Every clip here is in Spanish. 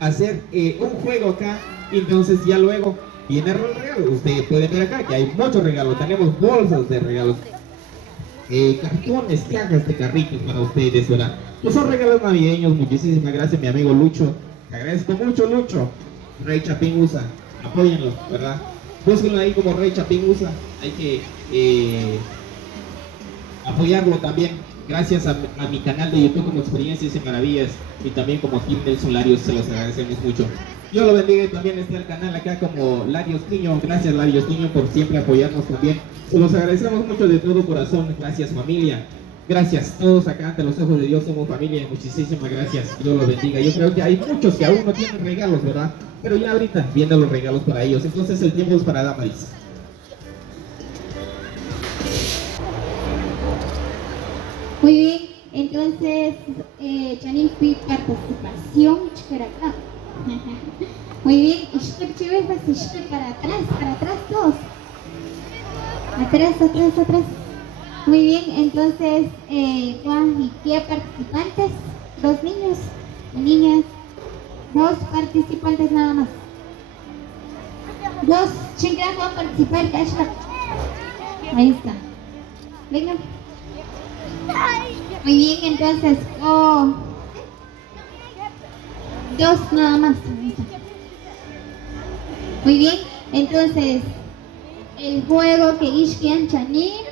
hacer un juego acá. Y entonces ya luego viene el regalo. Ustedes pueden ver acá que hay muchos regalos. Tenemos bolsas de regalos, cartones, cajas de carritos para ustedes, ¿verdad? Pues son regalos navideños. Muchísimas gracias, mi amigo Lucho. Te agradezco mucho, Lucho. Rey Chapín USA, apóyenlo, ¿verdad? Búsquenlo ahí como Rey Chapín USA. Hay que apoyarlo también. Gracias a mi canal de YouTube como Experiencias y Maravillas, y también como Team Nelson Larios, se los agradecemos mucho. Dios lo bendiga. Y también está el canal acá como Larios Niño. Gracias, Larios Niño, por siempre apoyarnos también. Se los agradecemos mucho de todo corazón. Gracias, familia. Gracias, todos acá ante los ojos de Dios somos familia. Muchísimas gracias. Dios los bendiga. Yo creo que hay muchos que aún no tienen regalos, ¿verdad? Pero ya ahorita vienen los regalos para ellos. Entonces el tiempo es para Damaris. Muy bien, entonces, Janine, pide participación, chica acá. Muy bien, para atrás todos. Atrás. Muy bien, entonces, Juan, ¿y qué participantes? ¿Dos niños y niñas? Dos participantes nada más. Dos, chicas, van a participar, ahí está. Venga. Muy bien, entonces, dos nada más. Muy bien, entonces, el juego que Ishkian Chanin,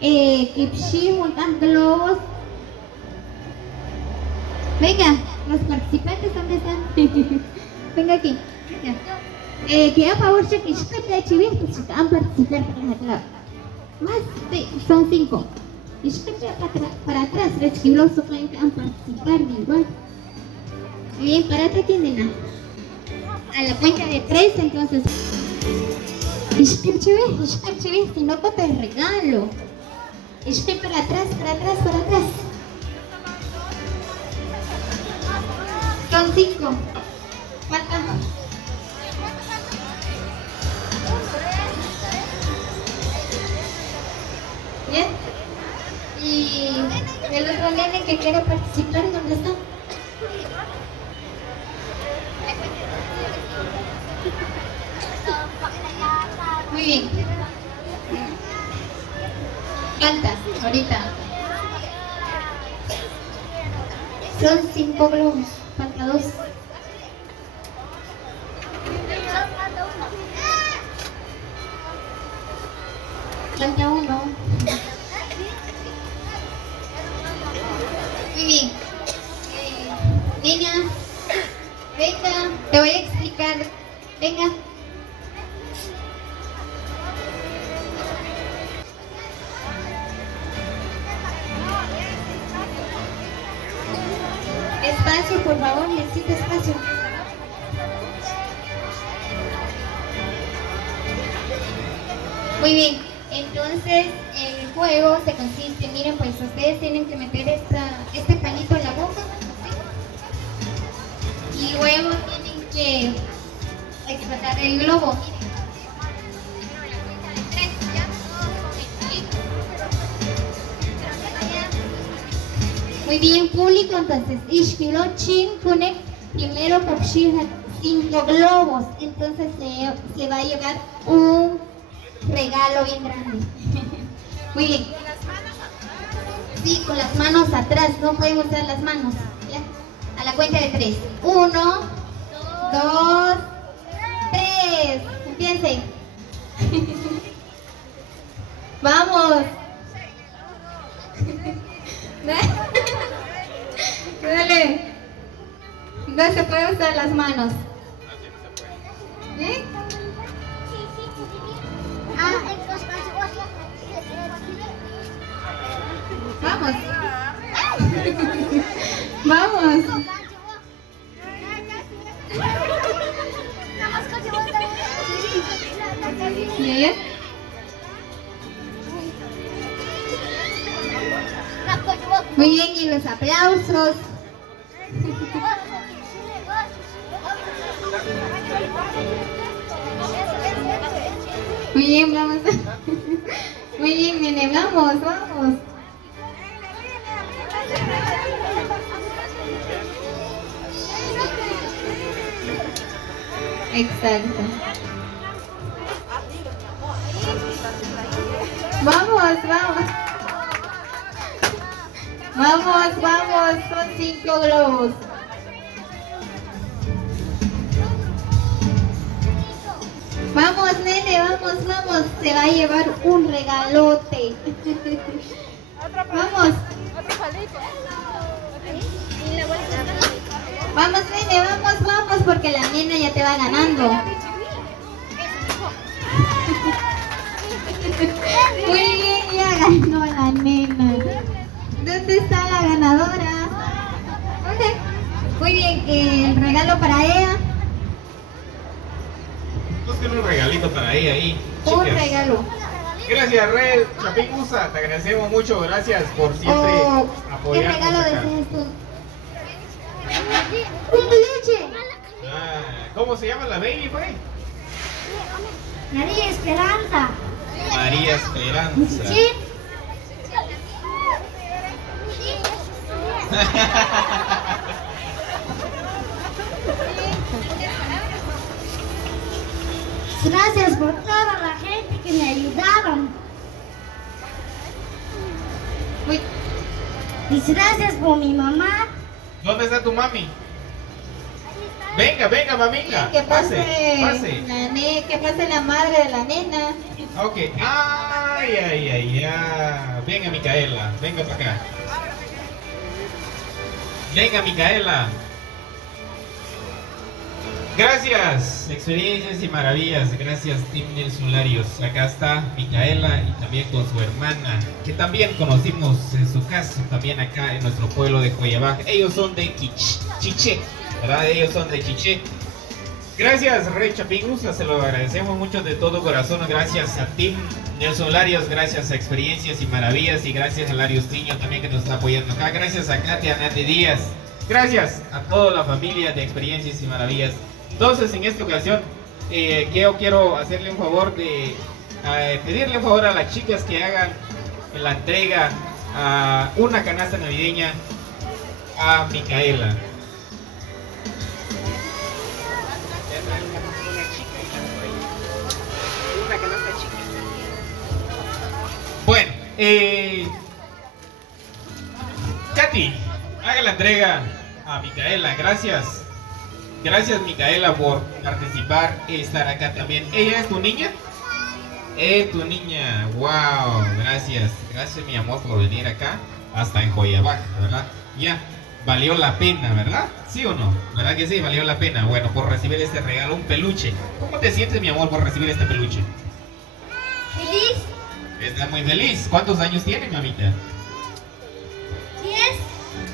Kipshi, juntan globos. Venga, los participantes, ¿dónde están? Venga aquí. Que a favor de que han participado más son 5. Y para atrás, resquiloso, pueden participar igual. Muy bien, párate aquí, nena. A la cuenta de 3, entonces. Si no, te regalo. Para atrás. Son 5. Falta. Bien. Y el otro nene que quiere participar, ¿dónde está? Muy bien. Falta, ahorita. Son 5 globos. Falta 2. Falta 1. Muy bien. Niña, venga, te voy a explicar. Venga. Espacio, por favor, necesito espacio. Muy bien, entonces el juego se consiste, miren, pues ustedes tienen que meter este palito en la boca, ¿sí? Y luego tienen que explotar el globo. Muy bien, público, entonces, Ishkilo Chinkune, primero Popshira 5 globos, entonces se va a llevar un regalo bien grande. Muy bien. Sí, con las manos atrás, no pueden usar las manos. ¿Ya? A la cuenta de 3. 1, 2, 3. Empiecen. Vamos. Dale. No se puede usar las manos. ¿Sí? Vamos. Vamos. ¿Ya? Muy bien, y los aplausos. Muy bien, vamos. Muy bien, nene, vamos. Exacto. Vamos, vamos. Vamos, vamos, son 5 globos. Vamos, nene, vamos, vamos. Se va a llevar un regalote. Vamos. Vamos, nene, vamos, vamos, porque la nena ya te va ganando. Muy bien, ya ganó la nena. ¿Dónde está la ganadora? ¿Dónde? Muy bien, el regalo para ella. Busquen un regalito para ella ahí. Un chicas. regalo. Gracias, Red Chapín USA. Te agradecemos mucho. Gracias por siempre ¿Qué apoyarnos regalo acá. deseas tú? Un peluche. ¿Cómo se llama la baby, pues? María Esperanza. María Esperanza. ¿Sí? Gracias por toda la gente que me ayudaron. Y gracias por mi mamá. ¿Dónde está tu mami? Venga, venga, mamita. Que pase, pase. Que pase la madre de la nena. Ok. Ay, ay, ay, ay. Venga, Micaela. Venga para acá. Venga, Micaela. Gracias, experiencias y maravillas. Gracias, Team Nelson Larios. Acá está Micaela y también con su hermana, que también conocimos en su caso, también acá en nuestro pueblo de Joyabaj. Ellos son de Chiché, ¿verdad? Ellos son de Chiché. Gracias, Rey Chapín USA, se lo agradecemos mucho de todo corazón. Gracias a Team Nelson Larios, gracias a Experiencias y Maravillas y gracias a Larios Tiño también que nos está apoyando acá. Gracias a Katia Nati Díaz. Gracias a toda la familia de Experiencias y Maravillas. Entonces, en esta ocasión, yo quiero hacerle un favor de pedirle un favor a las chicas que hagan la entrega a una canasta navideña a Micaela. Bueno, Katy, haga la entrega a Micaela. Gracias. Gracias, Micaela, por participar y estar acá también. ¿Ella es tu niña? Es tu niña. Wow, gracias. Gracias, mi amor, por venir acá hasta en Joyabaj, ¿verdad? Ya, valió la pena, ¿verdad? ¿Sí o no? ¿Verdad que sí? Valió la pena. Bueno, por recibir este regalo, un peluche. ¿Cómo te sientes, mi amor, por recibir este peluche? Feliz. Está muy feliz. ¿Cuántos años tiene, mamita? 10.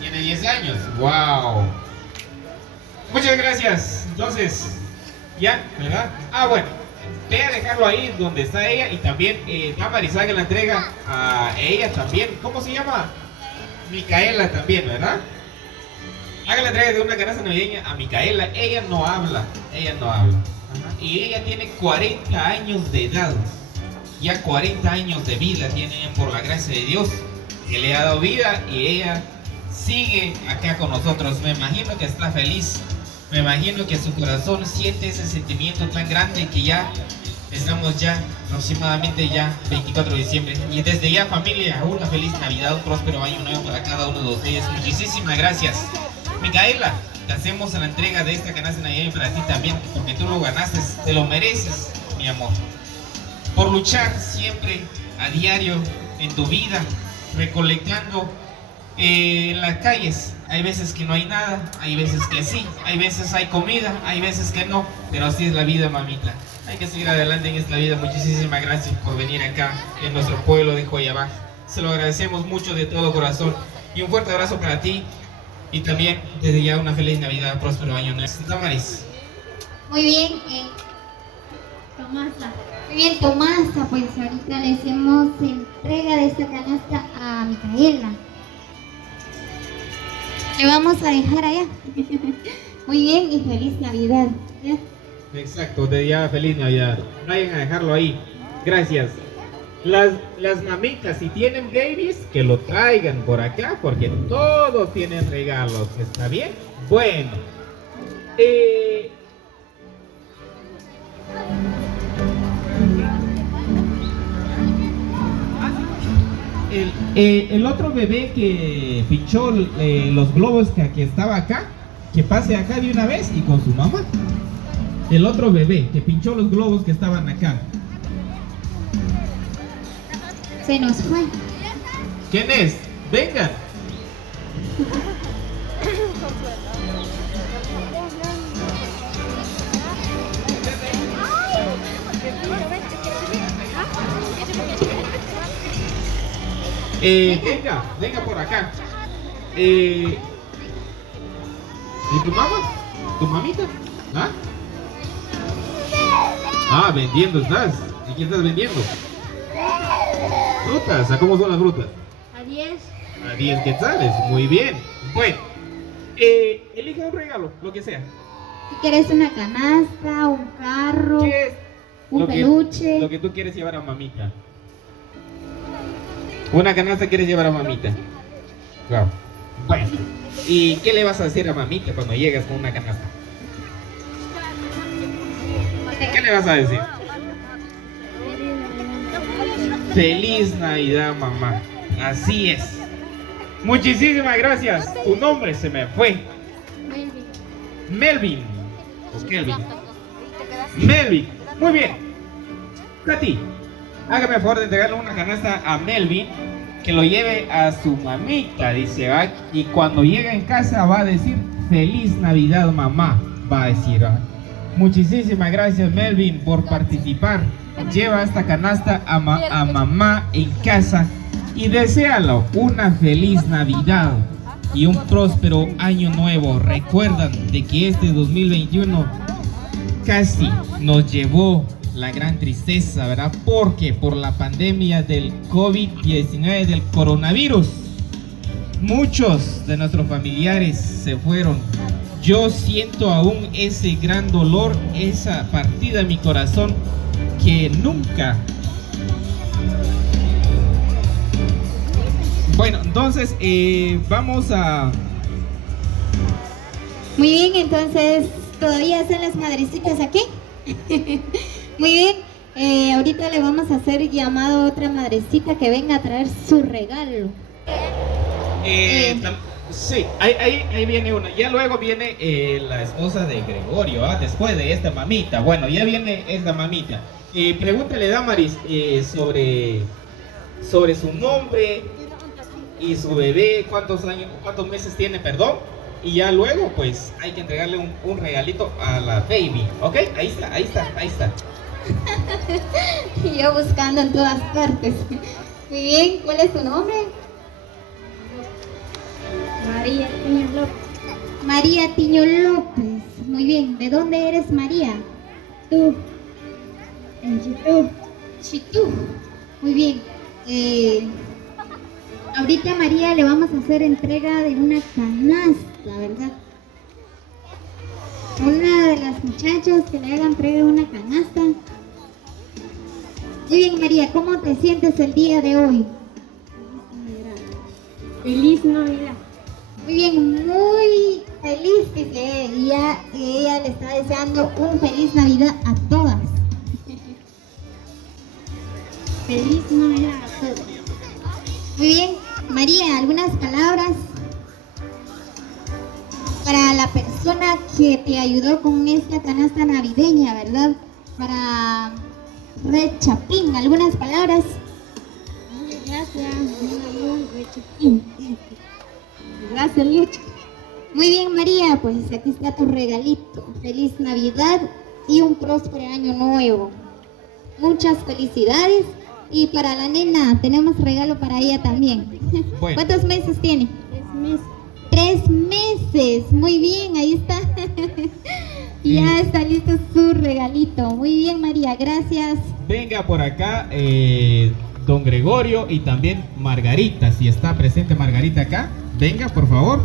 Tiene 10 años. Wow. Muchas gracias. Entonces, ya, ¿verdad? Bueno, voy a dejarlo ahí donde está ella y también Damaris haga la entrega a ella también. ¿Cómo se llama? Micaela también, ¿verdad? Haga la entrega de una canasta navideña a Micaela. Ella no habla. Ella no habla. Ajá. Y ella tiene 40 años de edad. Ya 40 años de vida tiene por la gracia de Dios que le ha dado vida y ella sigue acá con nosotros. Me imagino que está feliz. Me imagino que su corazón siente ese sentimiento tan grande que ya estamos ya aproximadamente ya 24 de diciembre. Y desde ya, familia, una feliz Navidad, un próspero año nuevo para cada uno de ustedes. Muchísimas gracias. Micaela, te hacemos la entrega de esta canasta navideña para ti también, porque tú lo ganaste, te lo mereces, mi amor. Por luchar siempre a diario en tu vida, recolectando en las calles. Hay veces que no hay nada, hay veces que sí, hay veces hay comida, hay veces que no, pero así es la vida, mamita. Hay que seguir adelante en esta vida. Muchísimas gracias por venir acá en nuestro pueblo de Joyabaj. Se lo agradecemos mucho de todo corazón y un fuerte abrazo para ti y también desde ya una feliz Navidad, próspero año nuevo. Damaris. Muy bien, Tomasa. Muy bien, Tomasa, pues ahorita le hacemos entrega de esta canasta a Micaela. Le vamos a dejar allá. Muy bien y feliz Navidad. ¿Ya? Exacto, de ya feliz Navidad. Vayan a dejarlo ahí. Gracias. Las mamitas, si tienen babies, que lo traigan por acá, porque todos tienen regalos. ¿Está bien? Bueno. El otro bebé que pinchó los globos que estaba acá, que pase acá de una vez y con su mamá. El otro bebé que pinchó los globos que estaban acá. Se nos fue. ¿Quién es? Vengan. Venga por acá. ¿Y tu mamá? ¿Tu mamita? ¿Ah? Ah, vendiendo estás. ¿Y qué estás vendiendo? Frutas. ¿A cómo son las frutas? A 10. A 10 quetzales. Muy bien. Bueno, elige un regalo, lo que sea. Si quieres una canasta, un carro, ¿Qué es? un peluche. Lo que tú quieres llevar a mamita. Una canasta quieres llevar a mamita. Wow. Bueno, ¿y qué le vas a decir a mamita cuando llegas con una canasta? ¿Qué le vas a decir? Feliz Navidad, mamá. Así es. Muchísimas gracias. Tu nombre se me fue. Melvin. ¿O Kelvin? Melvin. Muy bien. Katy, hágame el favor de entregarle una canasta a Melvin, que lo lleve a su mamita, dice, ¿va? Y cuando llegue en casa va a decir Feliz Navidad, mamá, va a decir, ¿va? Muchísimas gracias, Melvin, por participar. Lleva esta canasta a mamá en casa y deséalo una feliz Navidad y un próspero año nuevo. Recuerdan de que este 2021 casi nos llevó la gran tristeza, ¿verdad? Porque por la pandemia del COVID-19, del coronavirus, muchos de nuestros familiares se fueron. Yo siento aún ese gran dolor, esa partida en mi corazón que nunca. Bueno, entonces vamos a... Muy bien, entonces, ¿todavía están las madrecitas aquí? Muy bien, ahorita le vamos a hacer llamado a otra madrecita que venga a traer su regalo. Sí, ahí viene una. Ya luego viene la esposa de Gregorio, ¿ah? Después de esta mamita. Bueno, ya viene esta mamita. Pregúntale, Damaris, sobre su nombre y su bebé, cuántos meses tiene, perdón. Y ya luego, pues, hay que entregarle un regalito a la baby. ¿Ok? Ahí está. Y yo buscando en todas partes. Muy bien, ¿cuál es tu nombre? María Tiño López. María Tiño López. Muy bien, ¿de dónde eres, María? Tú. En Chitú. Chitú. Muy bien. Ahorita, María, le vamos a hacer entrega de una canasta, ¿verdad? Una de las muchachas que le haga entrega de una canasta. Muy bien, María, ¿cómo te sientes el día de hoy? Feliz Navidad. Muy bien, muy feliz, dice ella. Ella le está deseando un feliz Navidad a todas. Feliz Navidad a todos. Muy bien, María, algunas palabras para la persona que te ayudó con esta canasta navideña, ¿verdad? Para Red Chapín, algunas palabras. Gracias, Red Chapín. Gracias, Lucho. Muy bien, María, pues aquí está tu regalito. Feliz Navidad y un próspero año nuevo. Muchas felicidades. Y para la nena tenemos regalo para ella también. Bueno. ¿Cuántos meses tiene? 3 meses. 3 meses. Muy bien, ahí está. Ya está listo su regalito. Muy bien, María, gracias. Venga por acá don Gregorio y también Margarita. Si está presente Margarita acá, venga, por favor.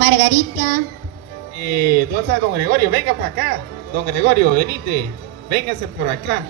Margarita. ¿Dónde está don Gregorio? Venga para acá. Don Gregorio, venite. Véngase por acá.